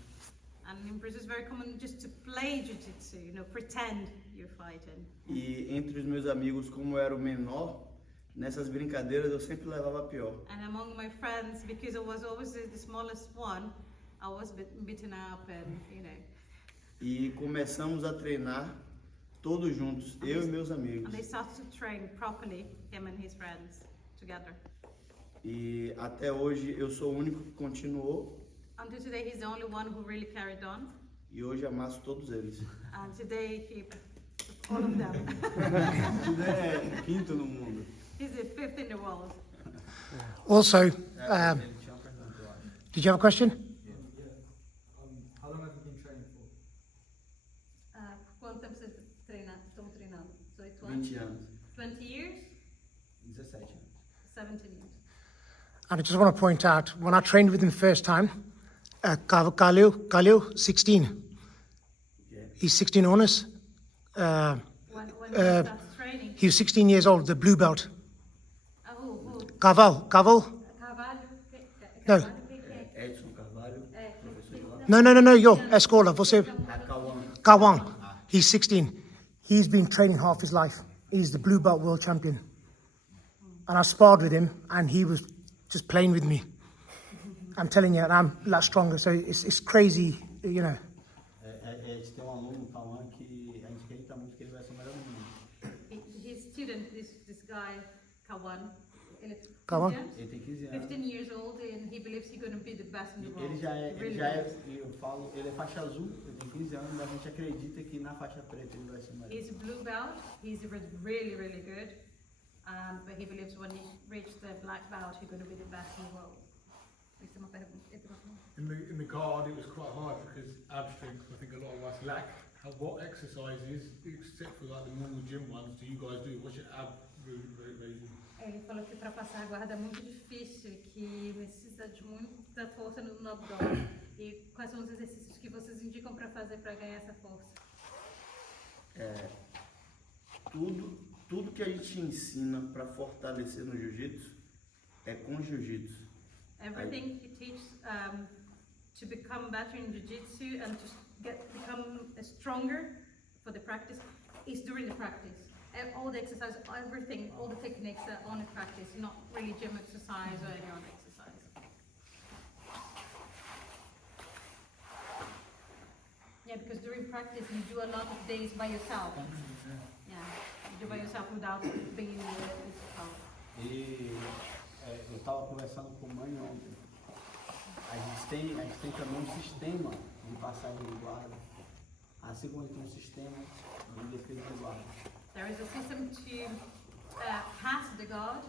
And in Brazil it's very common just to play jiu-jitsu, you know, pretend you're fighting. E entre os meus amigos, como eu era o menor, nessas brincadeiras eu sempre levava a pior. And among my friends, because I was always the smallest one, I was beaten up and, you know. E começamos a treinar todos juntos, eu e meus amigos. And they started to train properly, him and his friends, together. E até hoje eu sou o único que continuou Until today, he's the only one who really carried on. e hoje amasso todos eles. And today, he, all of them. Tudo é quinto no mundo. He's the fifth in the world. Also, Ele tinha uma pergunta, eu acho. did you have a question? How long have you been training for? Quanto tempo vocês estão treinando? 18 anos? 20 anos. 20 years? 17 anos. 17 years. And I just want to point out, when I trained with him the first time, Kalil, 16. He's 16 on us. When he starts training, He was 16 years old, the blue belt. who? Kaval. Carvalho? No. Edson Carvalho, professor de lá. No, yo, escola, você. Cauã. Kawan. He's 16. He's been training half his life. He's the blue belt world champion. And I sparred with him, and he was just playing with me. I'm telling you, and I'm a lot stronger, so it's crazy, you know. A gente tem um aluno, Cauã, que a gente acredita muito que ele vai ser o melhor do mundo. His student, this guy, Kawan. Kawan? Ele tem 15 anos. 15 years old, and he believes he's going to be the best in the world. Ele já é, eu falo, ele é faixa azul, ele tem 15 anos, mas a gente acredita que na faixa preta ele vai ser o melhor. He's a blue belt. He's really, really good. But he believes when he reaches the black belt, he's going to be the best in the world. In the guard, it was quite hard because ab strength, I think a lot of us lack. What exercises, except for like the normal gym ones, do you guys do? What's your ab regime? Ele falou que para passar a guarda é muito difícil, que necessita de muita força no abdômen. E quais são os exercícios que vocês indicam para fazer para ganhar essa força? Tudo que a gente ensina para fortalecer no jiu-jitsu é com jiu-jitsu. Everything he teaches to become better in jiu-jitsu and to become stronger for the practice is during the practice. All the exercise, everything, all the techniques are on the practice, not really gym exercise or any other exercise. Yeah, because during practice you do a lot of things by yourself. Yeah, you do by yourself without being with yourself. E eu estava conversando com a mãe ontem. A gente tem também um sistema de passagem de guarda. Assim como a gente tem um sistema de defesa de guarda. There is a system to pass the guard,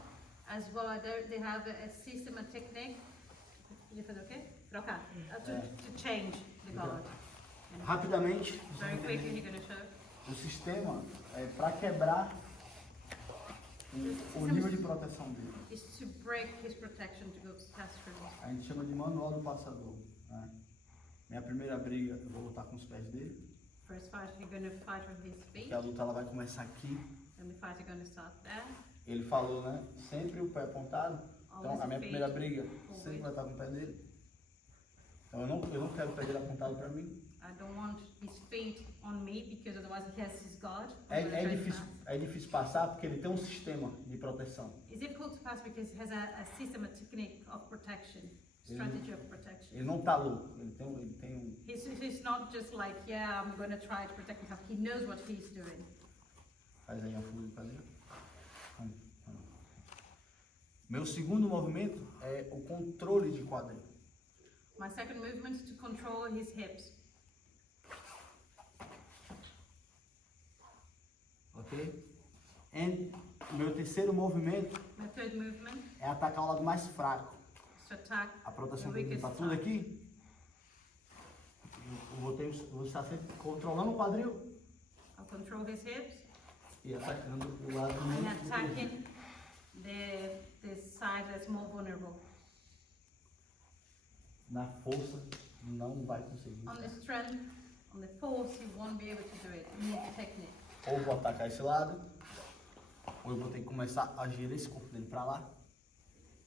as well. They have a system, a technique. Okay? To change the guard. Rapidamente, Very quickly, you're going to show. o sistema é para quebrar o nível de proteção dele. Is to break his protection to go pass through. A gente chama de manual do passador. Né? Minha primeira briga, eu vou lutar com os pés dele. First fight, you're going to fight with his feet. Que a luta ela vai começar aqui. And the fight, you're going to start there. Ele falou, né? Sempre o pé apontado. Então Always a minha the primeira feet. briga sempre vai estar com o pé dele. Então eu não quero o pé dele apontado para mim. I don't want his feet on me because otherwise he has his guard. É difícil passar porque ele tem um sistema de proteção. It's difficult to pass because he has a system, a technique of protection, strategy of protection. Ele não tá louco. Ele tem um. He's not just like, yeah, I'm going to try to protect myself. He knows what he's doing. Faz aí a fuga de fazer. Meu segundo movimento é o controle de quadril. My second movement to control his hips. Ok? E meu terceiro movimento My third movement é atacar o lado mais fraco. is to attack A the proteção dele weakest está tudo side. aqui. Vou estar sempre controlando o quadril I'll control his hips e atacando o lado and muito attacking the side that's more vulnerable. na força, não vai conseguir. On the strength, on the force, you won't be able to do it. You need the technique. Ou vou atacar esse lado, ou eu vou ter que começar a girar esse corpo dele para lá.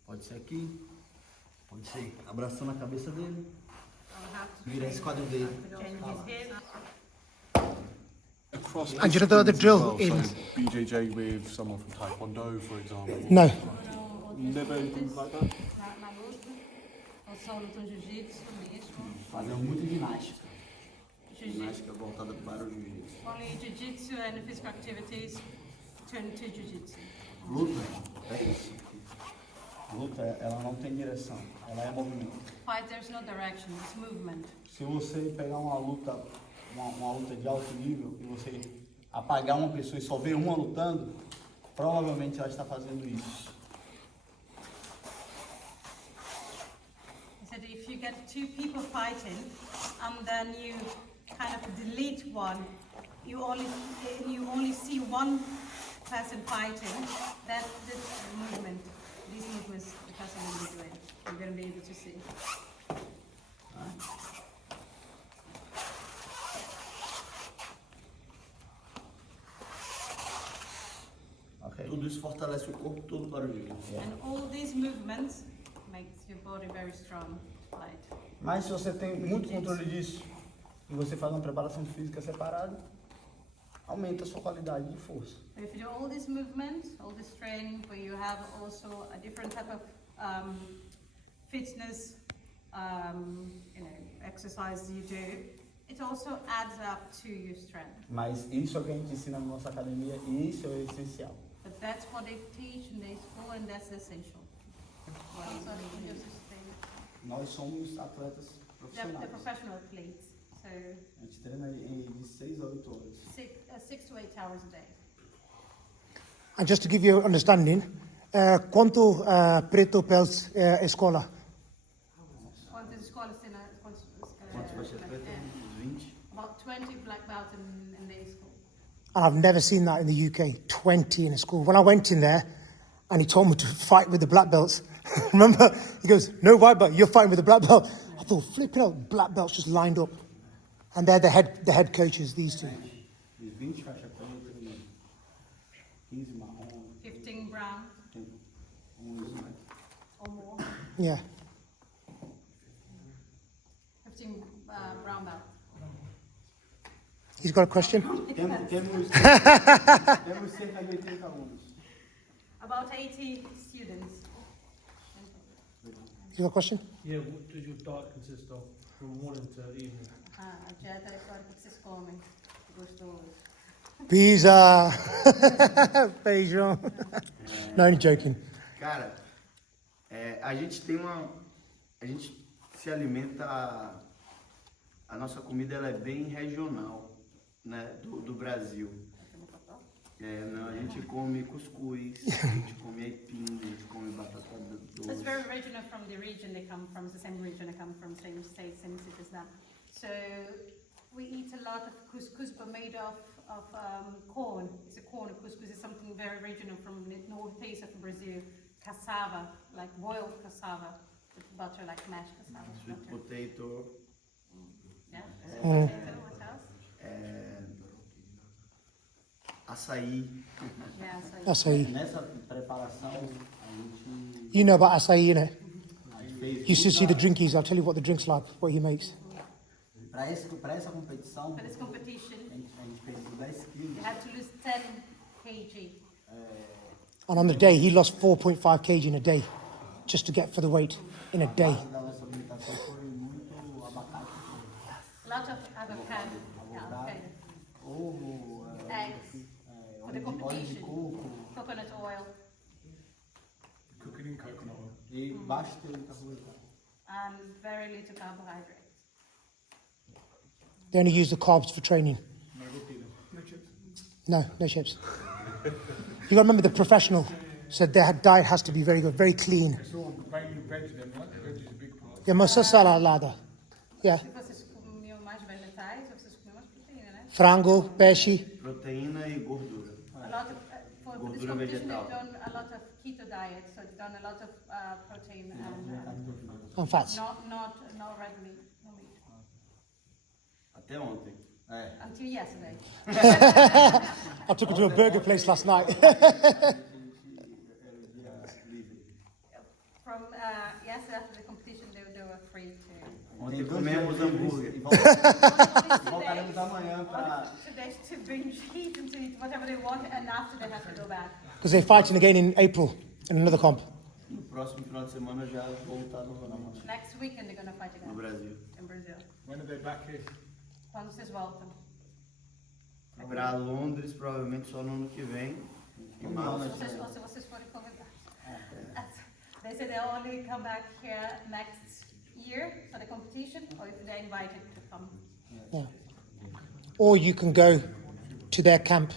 Pode ser aqui, pode ser abraçando a cabeça dele, I'll have to virar esse quadril dele. change his hips. Across And you know the disciplines as drill well, in- so BJJ with someone from Taekwondo, for example. No. Never anything like that? Na luta, ou só lutam jiu-jitsu mesmo. Fazendo muita ginástica. Jiu-jitsu. Ginástica voltada para o jiu-jitsu. Only jiu-jitsu and physical activities turn to jiu-jitsu. Luta é isso. Luta, ela não tem direção, ela é movimento. Fight, there's no direction, it's movement. Se você pegar uma luta de alto nível e você apagar uma pessoa e só ver uma lutando, provavelmente ela está fazendo isso. He said if you get two people fighting and then you kind of delete one, you only see one person fighting, that's the movement. These movements the person will be doing. You're going to be able to see. Okay. Tudo isso fortalece o corpo todo para o jiu-jitsu. And all these movements makes your body very strong to fight. Mas se você tem muito controle disso e você faz uma preparação física separada, aumenta a sua qualidade de força. So if you do all these movements, all this training, but you have also a different type of fitness, exercise you do, it also adds up to your strength. Mas isso é o que a gente ensina na nossa academia e isso é essencial. But that's what they teach in their school, and that's essential. Well, so here's this thing. Nós somos atletas They're profissionais. professional athletes, so A gente treina de 6 a 8 horas. 6 to 8 hours a day. And just to give you understanding, quanto preto pels escola? Quantas escolas tem na... Quantos faixas pretas? Uns 20. About 20 black belts in their school. And I've never seen that in the UK, 20 in a school. When I went in there and he told me to fight with the black belts, remember, he goes, no white belt, you're fighting with the black belt. I thought, flipping out, black belts just lined up. And they're the head coaches, these two. De 20 faixas pretas, 15 marrom, 15 brown tem uns, né? or more. Yeah. 15 brown belt. He's got a question? Temos cerca de 80 alunos. About 80 students. You got a question? Yeah, what does your diet consist of from morning to evening? A dieta agora que vocês comem. Gostoso. Pizza. Feijão. No, only joking. Cara, a gente tem a gente se alimenta, a nossa comida ela é bem regional, né, do Brasil. A gente come cuscuz, a gente come aipim, a gente come batata So it's doce. very regional from the region they come from, it's the same region they come from, same state, same city as that. So we eat a lot of couscous, but made of corn. It's a corn. Couscous is something very regional from the northeast of Brazil. Cassava, like boiled cassava, with butter, like mashed cassava. Sweet Butter. potato, Yeah. Mm. Potato, what else? açaí. Yeah, so Açaí. Nessa preparação, a gente You know about açaí, innit? fez You should see the drinkies. I'll tell you what the drink's like, what he makes. para essa competição, for this competition, a gente perdeu 10 quilos. you had to lose 10 kg. And on the day, he lost 4.5 kg in a day, just to get for the weight in a day. A nossa alimentação foi muito abacate, A lot of avocado, yeah, avocado. ovo, Eggs, for the óleo de competition. coco, Coconut oil, cooking in coconut oil. E baixo teor de carboidrato. and very little carbohydrates. They only use the carbs for training. No rookie then. No, no chips. You got to remember the professional said their diet has to be very good, very clean. It's all mainly veg then, right? Veg is a big part. Yeah, mas salada. Yeah. Se vocês comiam mais vegetais, vocês comiam mais proteína, né? Frango, peixe. Proteína e gordura. A lot of, for this Gordura competition, vegetal. they've done a lot of keto diet, so they've done a lot of protein and And fats. not red meat, no meat. Até ontem. É. Until yesterday. I took her to a burger place last night. From yesterday after the competition, they were free to. Ontem comemos hambúrguer. E voltaremos amanhã para. Today to binge eat and to eat whatever they want, and after they have to go back. Because they're fighting again in April in another comp. No próximo final de semana já voltar novamente Next weekend they're gonna fight no again Brasil. in Brazil. When are they back here? Quando vocês voltam? Para Londres, provavelmente só no ano que vem. Em março. Ou se vocês forem convidados. They say they'll only come back here next year for the competition, or if they're invited to come. Yeah. Or you can go to their camp.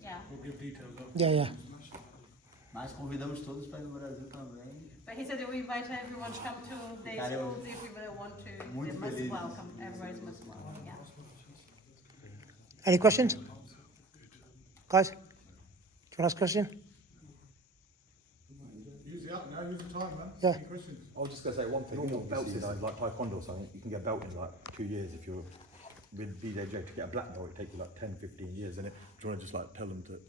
Yeah. We'll give details of. Yeah, yeah. Mas convidamos todos para ir no Brasil também. But he said that we invite everyone to come to the Cara, schools if they want to. They muito must feliz. welcome. Everybody's most welcome. Yeah. Any questions? Guys? Do you want to ask a question? Use it up now, use the time, man. Yeah. Any questions? I was just going to say one thing. Normal Belts belts in like taekwondo or something, you can get a belt in like 2 years. If you're with BJJ to get a black belt, it takes you like 10, 15 years. And do you want to just like tell them to, do you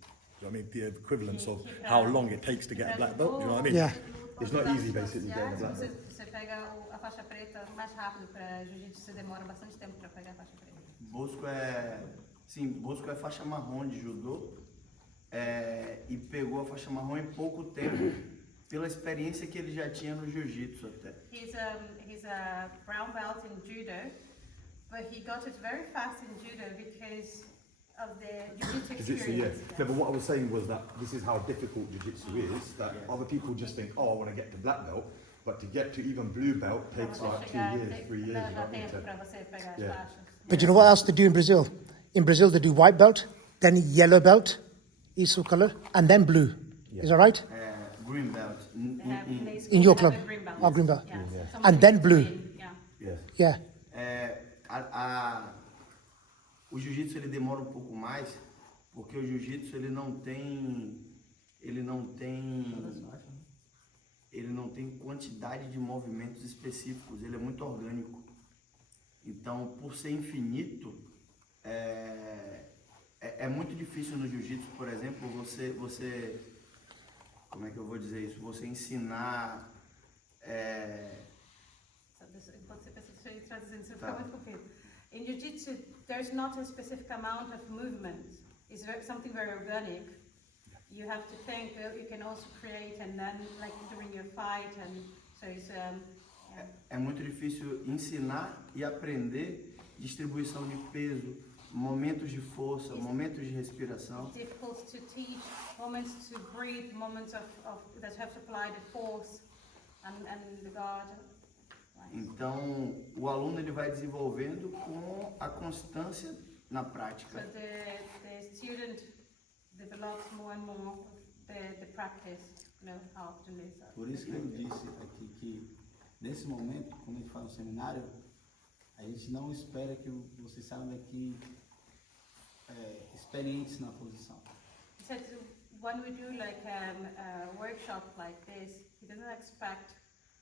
know what I mean, the equivalence of how long it takes to get a black belt? Do you know what I mean? Yeah. It's not easy basically getting a black belt. Você pega a faixa preta mais rápido para jiu-jitsu, você demora bastante tempo para pegar a faixa preta. Brosco é faixa marrom de judô e pegou a faixa marrom em pouco tempo pela experiência que ele já tinha no jiu-jitsu até. He's a brown belt in judo, but he got it very fast in judo because of the jiu-jitsu Jiu-jitsu, yeah. experience. No, but what I was saying was that this is how difficult jiu-jitsu is, that other people just think, oh, I want to get to black belt, but to get to even blue belt takes like 2 years, 3 years, you know Leva what I mean? tempo para você pegar as Yeah. faixas. But you know what else they do in Brazil? In Brazil, they do white belt, then yellow belt, isu color, and then blue. Is that right? Green belt. They have, they In school your they have club? a green belt. Oh, green belt. Yeah. Yeah. Someone And then in blue. between, Yeah. Yeah. Yeah. O jiu-jitsu ele demora um pouco mais, porque o jiu-jitsu ele não tem quantidade de movimentos específicos, ele é muito orgânico. Então, por ser infinito, é muito difícil no jiu-jitsu, por exemplo, você como é que eu vou dizer isso? Você ensinar Pode ser traduzindo, você fica muito confuso. In jiu-jitsu, there's not a specific amount of movement. It's something very organic. You have to think, you can also create, and then like during your fight, and so it's É muito difícil ensinar e aprender distribuição de peso, momentos de força, momentos de respiração. It's difficult to teach moments to breathe, moments of that have to apply the force and the guard. Então, o aluno ele vai desenvolvendo com a constância na prática. So the student develops more and more the practice, you know, how often is that. Por isso que eu disse aqui que, nesse momento, quando a gente faz um seminário, a gente não espera que vocês saiam daqui experientes na posição. He said when we do like a workshop like this, he doesn't expect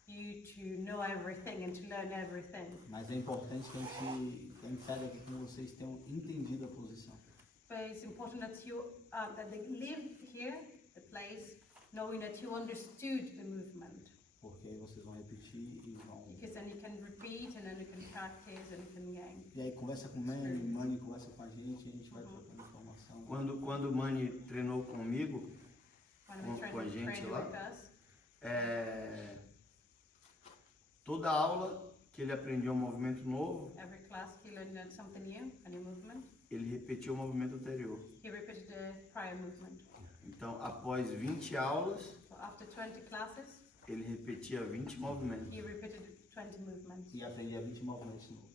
you to know everything and to learn everything. Mas é importante que a gente saia daqui com vocês tenham entendido a posição. But it's important that that they live here, the place, knowing that you understood the movement. Porque aí vocês vão repetir e vão... Because then you can repeat and then you can practice and you can gain. E aí conversa com o Mani conversa com a gente vai trocando informação. Quando o Mani treinou comigo, When we com a gente train lá, with us, toda aula que ele aprendia um movimento novo, every class he learned something new, a new movement. ele repetia o movimento anterior. He repeated the prior movement. Então, após 20 aulas, So after 20 classes, Ele repetia 20 movimentos. He repeated 20 movements. E aprendia 20 movimentos de novo.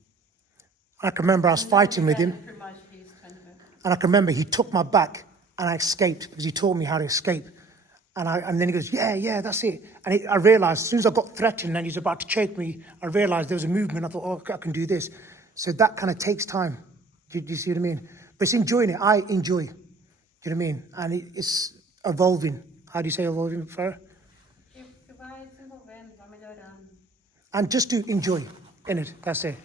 I can remember I was fighting with him, Pretty much his 20 movements. and I can remember he took my back, and I escaped because he taught me how to escape. And then he goes, yeah, that's it. And I realised as soon as I got threatened and he's about to choke me, I realised there was a movement. I thought, oh, I can do this. So that kind of takes time. Do you see what I mean? But it's enjoying it. I enjoy. Do you know what I mean? And it's evolving. How do you say evolving, Farah? Que vai desenvolvendo, vai melhorando. And just to enjoy in it. That's it.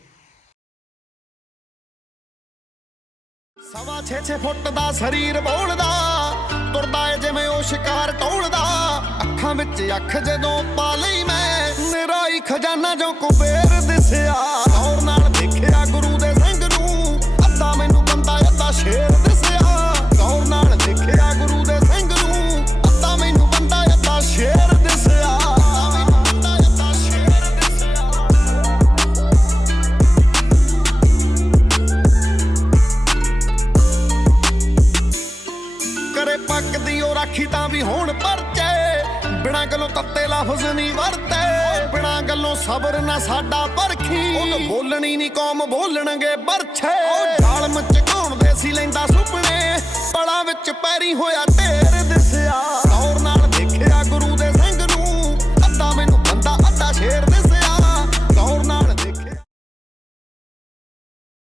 ਸਵਾ 6 ਫੁੱਟ ਦਾ ਸਰੀਰ ਬੋਲਦਾ ਤੁਰਦਾ ਏ ਜਿਵੇਂ ਉਹ ਸ਼ਿਕਾਰ ਟੋਲਦਾ ਅੱਖਾਂ ਵਿੱਚ ਅੱਖ ਜਦੋਂ ਪਾ ਲਈ ਮੈਂ ਨਿਰਾਈ ਖਜ਼ਾਨਾ ਜੋ ਕੁਬੇਰ ਦਿਸਿਆ ਗੌਰ ਨਾਲ ਦੇਖਿਆ ਗੁਰੂ ਦੇ ਸਿੰਘ ਨੂੰ ਅੱਧਾ ਮੈਨੂੰ ਬੰਦਾ ਅੱਧਾ ਸ਼ੇਰ ਦਿਸਿਆ ਗੌਰ ਨਾਲ ਦੇਖਿਆ ਗੁਰੂ ਦੇ ਸਿੰਘ ਨੂੰ ਅੱਧਾ ਮੈਨੂੰ ਬੰਦਾ ਅੱਧਾ ਸ਼ੇਰ ਦਿਸਿਆ ਕਰੇ ਪੱਕਦੀ ਉਹ ਰਾਖੀ ਤਾਂ ਵੀ ਹੋਣ ਪਰਚੇ ਬਿਨਾਂ ਗੱਲੋਂ ਤੱਤੇ ਲਫ਼ਜ਼ ਨਹੀਂ ਵਰਤੇ ਬਿਨਾਂ ਗੱਲੋਂ ਸਬਰ ਨਾ ਸਾਡਾ ਪਰਖੀ ਉਹਨੂੰ ਬੋਲਣੀ ਨਹੀਂ ਕੌਮ ਬੋਲਣਗੇ ਬਰਛੇ ਉਹ ਜ਼ਾਲਮ ਝਕਾਉਣ ਦੇ ਸੀ ਲੈਂਦਾ ਸੁਪਨੇ ਪਲਾਂ ਵਿੱਚ ਪੈਰੀ ਹੋਇਆ ਢੇਰ ਦਿਸਿਆ ਔਰ